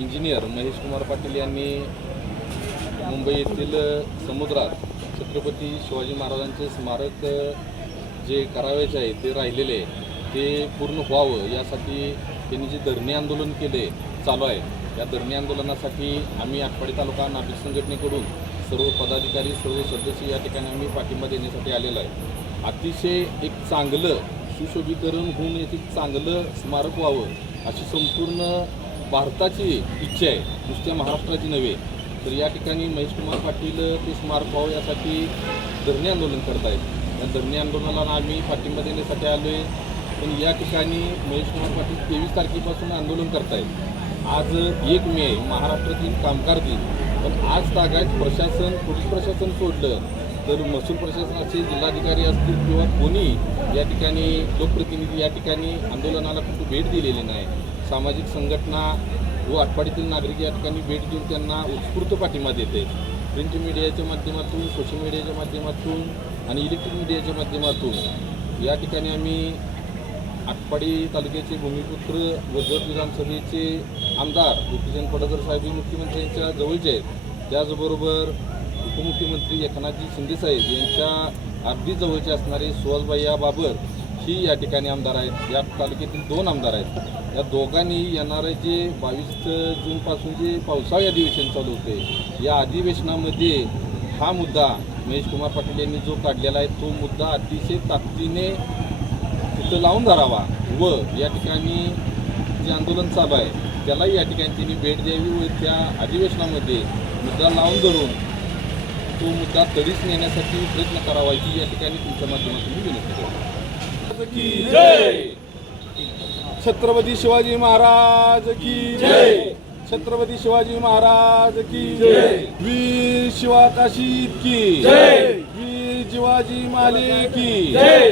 Engineer Mahesh Kumar Patil यांनी मुंबई येथील समुद्रात छत्रपती शिवाजी महाराजांचे स्मारक जे करावयाचे आहे ते राहिलेले ते पूर्ण व्हावं यासाठी त्यांनी जे धरणे आंदोलन केले चालू आहे, या धरणे आंदोलनासाठी आम्ही आटपाडी तालुका नाभिक संघटनेकडून सर्व पदाधिकारी सर्व सदस्य या ठिकाणी आम्ही पाठिंबा देण्यासाठी आलेलो आहे। अतिशय एक चांगलं सुशोभीकरण होऊन एक चांगलं स्मारक व्हावं अशी संपूर्ण भारताची इच्छा आहे, नुसत्या महाराष्ट्राची नव्हे। तर या ठिकाणी महेश कुमार पाटील ते स्मारक व्हावं यासाठी धरणे आंदोलन करत आहेत। या धरणे आंदोलनाला आम्ही पाठिंबा देण्यासाठी आलो आहे। पण या ठिकाणी महेश कुमार पाटील 23 तारखेपासून आंदोलन करत आहेत। आज 1 मे महाराष्ट्रातील कामगार दिन, पण आज तागायत प्रशासन पोलीस प्रशासन सोडलं तर महसूल प्रशासन असेल, जिल्हाधिकारी असतील किंवा कोणी या ठिकाणी लोकप्रतिनिधी या ठिकाणी आंदोलनाला कुठे भेट दिलेली नाही। सामाजिक संघटना व आटपाडीतील नागरिक या ठिकाणी भेट देऊन त्यांना उत्स्फूर्त पाठिंबा देते। प्रिंट मीडियाच्या माध्यमातून, सोशल मीडियाच्या माध्यमातून आणि इलेक्ट्रिक मीडियाच्या माध्यमातून या ठिकाणी आम्ही आटपाडी तालुक्याचे भूमिपुत्र व जत विधानसभेचे आमदार गोपीचंद पडळकर साहेब मुख्यमंत्र्यांच्या जवळचे आहेत, त्याचबरोबर उपमुख्यमंत्री एकनाथजी शिंदेसाहेब यांच्या अगदी जवळचे असणारे सुहासभैया बाबर ही या ठिकाणी आमदार आहेत। या तालुक्यातील 2 आमदार आहेत। या दोघांनी येणारे जे 22 जूनपासून जे पावसाळी अधिवेशन चालू होते, या अधिवेशनामध्ये हा मुद्दा महेश कुमार पाटील यांनी जो काढलेला आहे तो मुद्दा अतिशय ताकदीने तिथं लावून धरावा व या ठिकाणी जे आंदोलन चालू आहे त्यालाही या ठिकाणी त्यांनी भेट द्यावी व त्या अधिवेशनामध्ये मुद्दा लावून धरून तो मुद्दा तडीस नेण्यासाठी प्रयत्न करावा ही या ठिकाणी तुमच्या माध्यमातून मी विनंती करतो। की जय छत्रपती शिवाजी महाराज की जय, छत्रपती शिवाजी महाराज की जय, वीर शिवा काशीद की जय, वीर जिवाजी माले की जय।